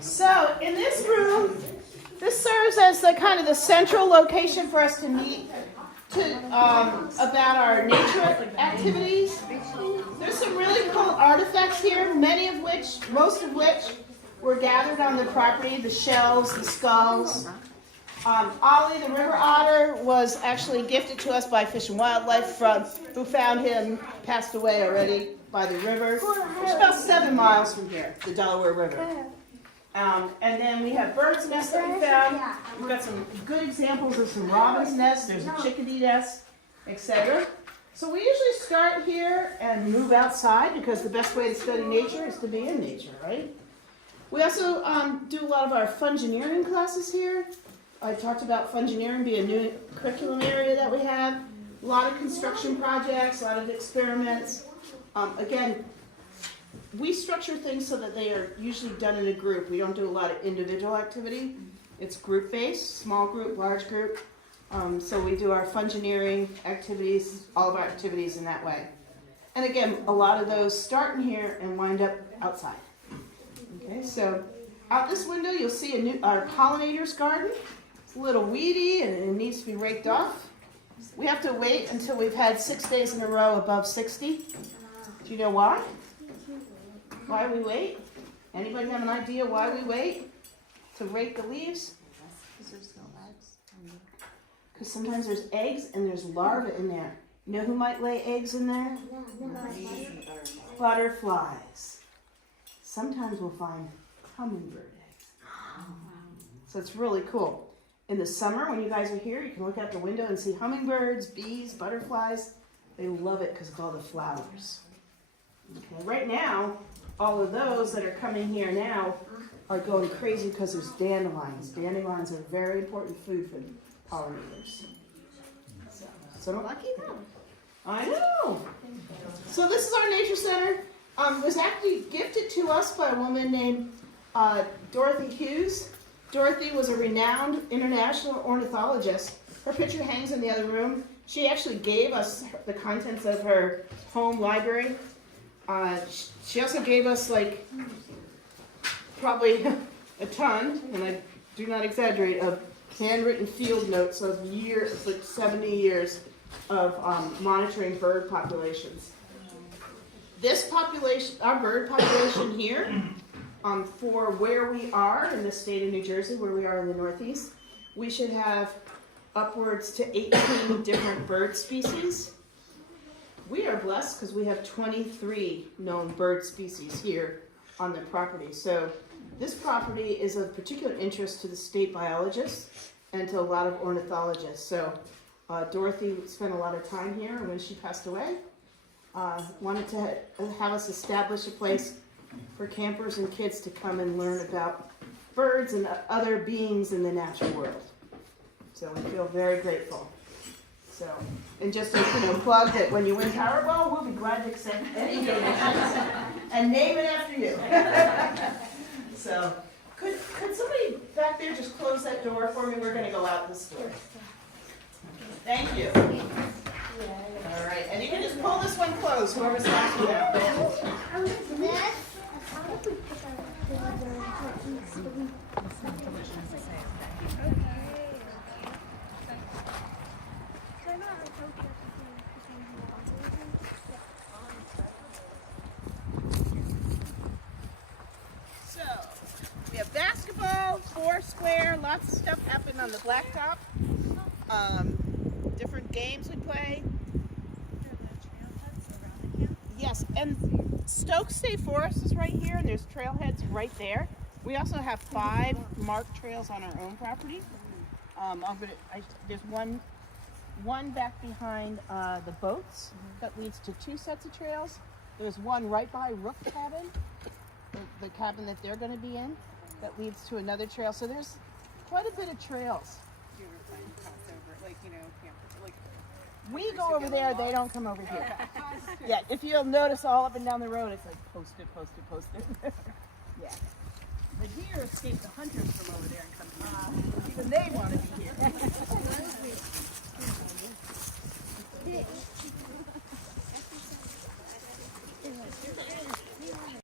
So in this room, this serves as the kind of the central location for us to meet about our nature activities. There's some really cool artifacts here, most of which were gathered on the property, the shells, the skulls. Ollie, the river otter, was actually gifted to us by Fish and Wildlife, who found him, passed away already by the river. It's about 7 miles from here, the Delaware River. And then we have birds' nests that we found. We've got some good examples of some robin's nests. There's a chickadee nest, etc. So we usually start here and move outside because the best way to study nature is to be in nature, right? We also do a lot of our Fungineering classes here. I talked about Fungineering being a new curriculum area that we have. A lot of construction projects, a lot of experiments. Again, we structure things so that they are usually done in a group. We don't do a lot of individual activity. It's group-based, small group, large group. So we do our Fungineering activities, all of our activities in that way. And again, a lot of those start in here and wind up outside. Okay, so out this window you'll see our pollinators garden. It's a little weedy and it needs to be raked off. We have to wait until we've had 6 days in a row above 60. Do you know why? Why we wait? Anybody have an idea why we wait to rake the leaves? Because there's no eggs. Because sometimes there's eggs and there's larvae in there. You know who might lay eggs in there? Butterflies. Sometimes we'll find hummingbird eggs. So it's really cool. In the summer, when you guys are here, you can look out the window and see hummingbirds, bees, butterflies. They love it because of all the flowers. Okay, right now, all of those that are coming here now are going crazy because there's dandelions. Dandelions are very important food for pollinators. So don't lucky them. I know. So this is our nature center. It was actually gifted to us by a woman named Dorothy Hughes. Dorothy was a renowned international ornithologist. Her picture hangs in the other room. She actually gave us the contents of her home library. She also gave us probably a ton, and I do not exaggerate, of handwritten field notes of years, 70 years of monitoring bird populations. This population, our bird population here, for where we are in the state of New Jersey, where we are in the Northeast, we should have upwards to 18 different bird species. We are blessed because we have 23 known bird species here on the property. So this property is of particular interest to the state biologists and to a lot of ornithologists. So Dorothy spent a lot of time here, and when she passed away, wanted to have us establish a place for campers and kids to come and learn about birds and other beings in the natural world. So we feel very grateful. So, and just to plug that when you win Powerball, we'll be glad to accept any donations and name it after you. So, could somebody back there just close that door for me? We're going to go out this door. Thank you. All right, and you can just pull this one closed, whoever's last one out. So, we have basketball, foursquare, lots of stuff happened on the blacktop. Different games we play. Yes, and Stokes State Forest is right here, and there's trailheads right there. We also have 5 marked trails on our own property. There's one back behind the boats that leads to 2 sets of trails. There's one right by Rook Cabin, the cabin that they're going to be in, that leads to another trail. So there's quite a bit of trails. Do you ever find crossover, campers, we go over there, they don't come over here. Yeah, if you'll notice all up and down the road, it's like posted. Yeah. The deer escape the hunters from over there and come here. Even they want to be here.